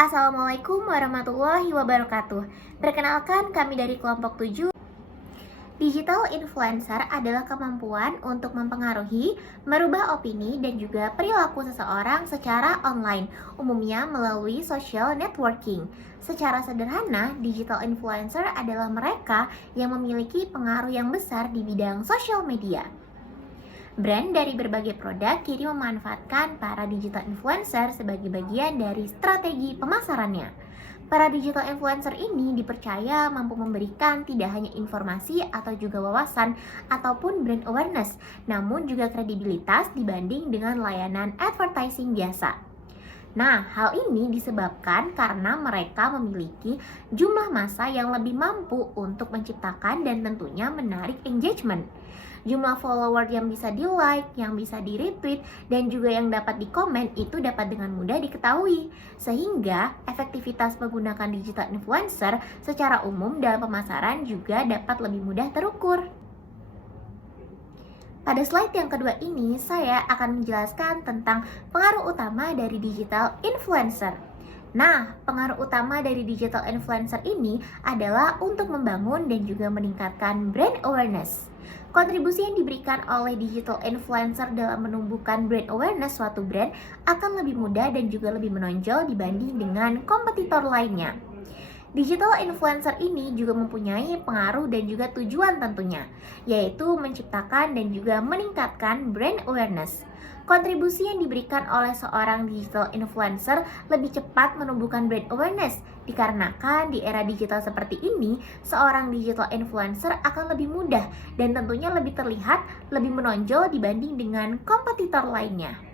Assalamualaikum warahmatullahi wabarakatuh. Perkenalkan, kami dari kelompok 7. Digital influencer adalah kemampuan untuk mempengaruhi, merubah opini, dan juga perilaku seseorang secara online, umumnya melalui social networking. Secara sederhana, digital influencer adalah mereka yang memiliki pengaruh yang besar di bidang sosial media. Brand dari berbagai produk kini memanfaatkan para digital influencer sebagai bagian dari strategi pemasarannya. Para digital influencer ini dipercaya mampu memberikan tidak hanya informasi atau juga wawasan ataupun brand awareness, namun juga kredibilitas dibanding dengan layanan advertising biasa. Nah, hal ini disebabkan karena mereka memiliki jumlah massa yang lebih mampu untuk menciptakan dan tentunya menarik engagement. Jumlah follower yang bisa di-like, yang bisa di-retweet, dan juga yang dapat di-komen itu dapat dengan mudah diketahui. Sehingga efektivitas menggunakan digital influencer secara umum dalam pemasaran juga dapat lebih mudah terukur. Pada slide yang kedua ini, saya akan menjelaskan tentang pengaruh utama dari digital influencer. Nah, pengaruh utama dari digital influencer ini adalah untuk membangun dan juga meningkatkan brand awareness. Kontribusi yang diberikan oleh digital influencer dalam menumbuhkan brand awareness suatu brand akan lebih mudah dan juga lebih menonjol dibanding dengan kompetitor lainnya. Digital influencer ini juga mempunyai pengaruh dan juga tujuan tentunya, yaitu menciptakan dan juga meningkatkan brand awareness. Kontribusi yang diberikan oleh seorang digital influencer lebih cepat menumbuhkan brand awareness, dikarenakan di era digital seperti ini, seorang digital influencer akan lebih mudah dan tentunya lebih terlihat, lebih menonjol dibanding dengan kompetitor lainnya.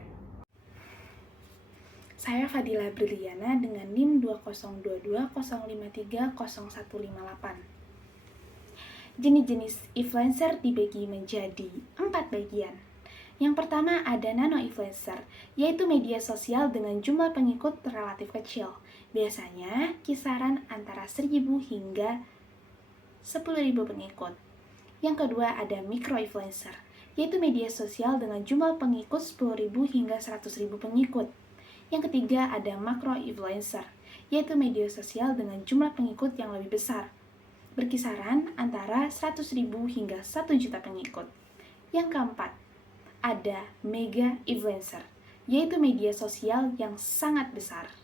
Saya Fadila Briliana dengan NIM 202205305158. Jenis-jenis influencer dibagi menjadi 4 bagian. Yang pertama ada nano influencer, yaitu media sosial dengan jumlah pengikut relatif kecil. Biasanya kisaran antara 1000 hingga 10.000 pengikut. Yang kedua ada micro influencer, yaitu media sosial dengan jumlah pengikut 10.000 hingga 100.000 pengikut. Yang ketiga ada makro influencer, yaitu media sosial dengan jumlah pengikut yang lebih besar, berkisaran antara 100.000 hingga 1 juta pengikut. Yang keempat ada mega influencer, yaitu media sosial yang sangat besar.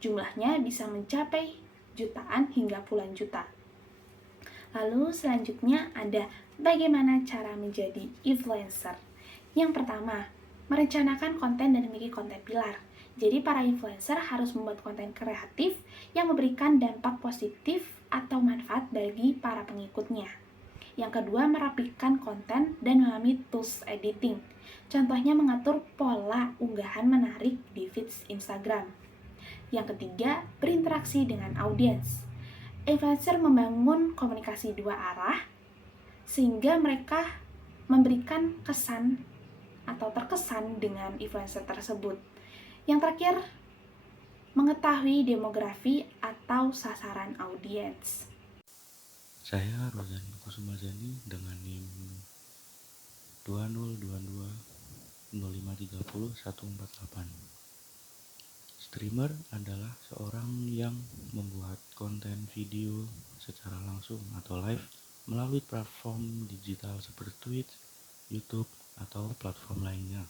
Jumlahnya bisa mencapai jutaan hingga puluhan juta. Lalu selanjutnya ada bagaimana cara menjadi influencer. Yang pertama, merencanakan konten dan memiliki konten pilar. Jadi para influencer harus membuat konten kreatif yang memberikan dampak positif atau manfaat bagi para pengikutnya. Yang kedua, merapikan konten dan memahami tools editing. Contohnya mengatur pola unggahan menarik di feeds Instagram. Yang ketiga, berinteraksi dengan audiens. Influencer membangun komunikasi dua arah sehingga mereka memberikan kesan atau terkesan dengan influencer tersebut. Yang terakhir, mengetahui demografi atau sasaran audiens. Saya Rozani Kusumazani dengan NIM 20220530 148. Streamer adalah seorang yang membuat konten video secara langsung atau live melalui platform digital seperti Twitch, YouTube, atau platform lainnya.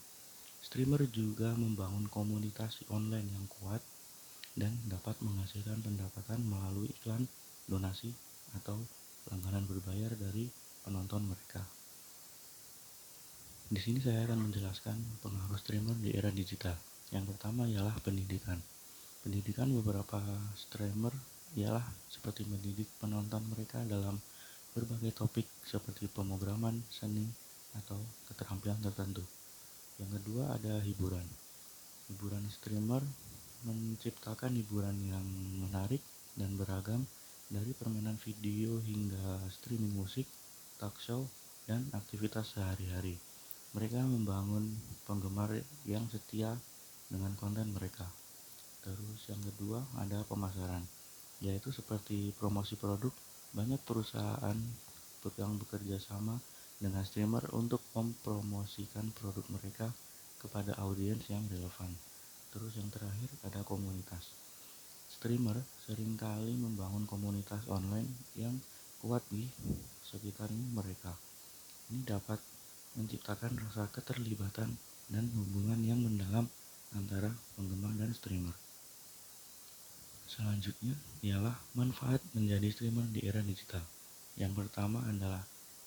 Streamer juga membangun komunitas online yang kuat dan dapat menghasilkan pendapatan melalui iklan, donasi, atau langganan berbayar dari penonton mereka. Di sini saya akan menjelaskan pengaruh streamer di era digital. Yang pertama ialah pendidikan. Pendidikan beberapa streamer ialah seperti mendidik penonton mereka dalam berbagai topik seperti pemrograman, seni, atau keterampilan tertentu. Yang kedua ada hiburan. Hiburan streamer menciptakan hiburan yang menarik dan beragam dari permainan video hingga streaming musik, talk show, dan aktivitas sehari-hari. Mereka membangun penggemar yang setia dengan konten mereka. Terus yang kedua ada pemasaran, yaitu seperti promosi produk. Banyak perusahaan yang bekerja sama dengan streamer untuk mempromosikan produk mereka kepada audiens yang relevan. Terus yang terakhir ada komunitas. Streamer seringkali membangun komunitas online yang kuat di sekitar mereka. Ini dapat menciptakan rasa keterlibatan dan hubungan yang mendalam antara penggemar dan streamer. Selanjutnya ialah manfaat menjadi streamer di era digital. Yang pertama adalah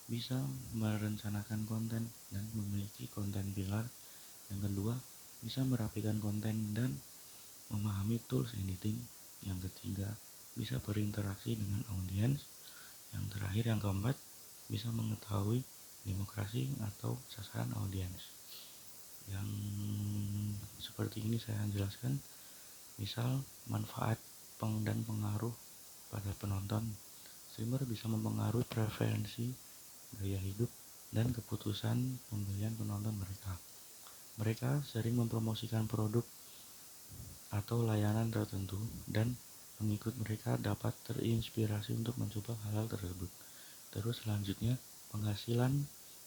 bisa merencanakan konten dan memiliki konten pilar. Yang kedua, bisa merapikan konten dan memahami tools editing. Yang ketiga, bisa berinteraksi dengan audiens. Yang terakhir, yang keempat, bisa mengetahui demokrasi atau sasaran audiens. Yang seperti ini saya jelaskan, misal manfaat dan pengaruh pada penonton. Streamer bisa mempengaruhi preferensi, gaya hidup, dan keputusan pembelian penonton mereka. Mereka sering mempromosikan produk atau layanan tertentu dan pengikut mereka dapat terinspirasi untuk mencoba hal-hal tersebut. Terus selanjutnya, penghasilan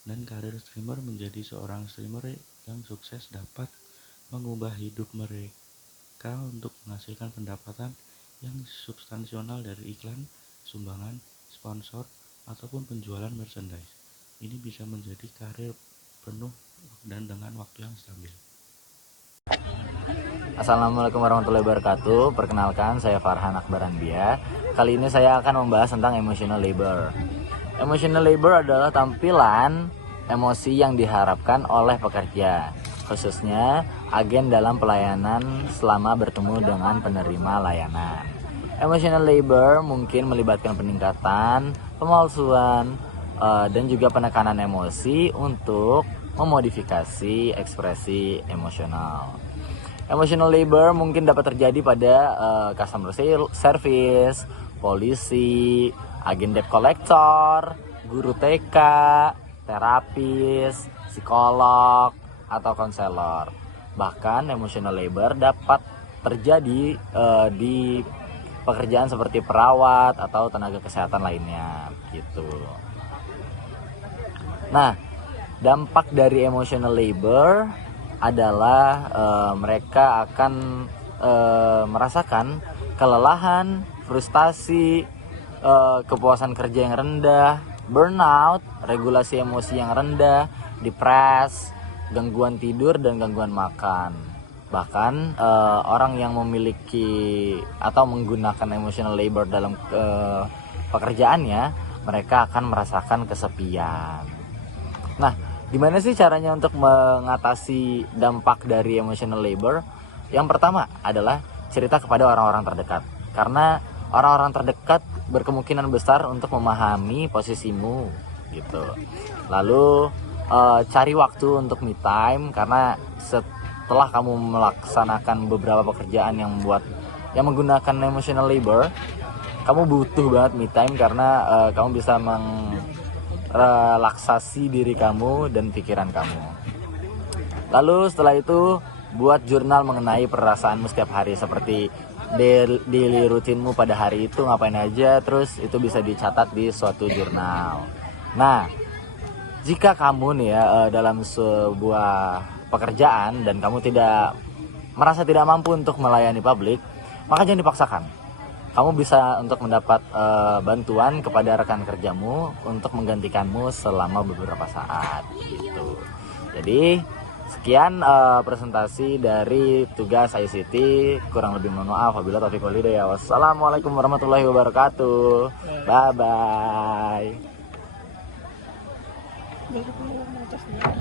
dan karir streamer. Menjadi seorang streamer yang sukses dapat mengubah hidup mereka untuk menghasilkan pendapatan yang substansial dari iklan, sumbangan, sponsor, ataupun penjualan merchandise. Ini bisa menjadi karir penuh dan dengan waktu yang stabil. Assalamualaikum warahmatullahi wabarakatuh. Perkenalkan, saya Farhan Akbar Andia. Kali ini saya akan membahas tentang emotional labor. Emotional labor adalah tampilan emosi yang diharapkan oleh pekerja, khususnya agen dalam pelayanan selama bertemu dengan penerima layanan. Emotional labor mungkin melibatkan peningkatan, pemalsuan, dan juga penekanan emosi untuk memodifikasi ekspresi emosional. Emotional labor mungkin dapat terjadi pada customer service, polisi, agen debt collector, guru TK, terapis, psikolog, atau konselor. Bahkan emotional labor dapat terjadi di pekerjaan seperti perawat atau tenaga kesehatan lainnya gitu. Nah, dampak dari emotional labor adalah mereka akan merasakan kelelahan, frustasi, kepuasan kerja yang rendah, burnout, regulasi emosi yang rendah, depres, gangguan tidur, dan gangguan makan. Bahkan orang yang memiliki atau menggunakan emotional labor dalam pekerjaannya, mereka akan merasakan kesepian. Nah, gimana sih caranya untuk mengatasi dampak dari emotional labor? Yang pertama adalah cerita kepada orang-orang terdekat. Karena orang-orang terdekat berkemungkinan besar untuk memahami posisimu gitu. Lalu cari waktu untuk me time, karena setelah kamu melaksanakan beberapa pekerjaan yang menggunakan emotional labor, kamu butuh banget me time karena kamu bisa relaksasi diri kamu dan pikiran kamu. Lalu setelah itu buat jurnal mengenai perasaanmu setiap hari, seperti daily rutinmu pada hari itu ngapain aja, terus itu bisa dicatat di suatu jurnal. Nah, jika kamu nih dalam sebuah pekerjaan dan kamu merasa tidak mampu untuk melayani publik, maka jangan dipaksakan. Kamu bisa untuk mendapat bantuan kepada rekan kerjamu untuk menggantikanmu selama beberapa saat gitu. Jadi sekian presentasi dari tugas ICT. Kurang lebih mohon maaf. Wabillahi taufiq wal hidayah. Wassalamualaikum warahmatullahi wabarakatuh. Bye bye.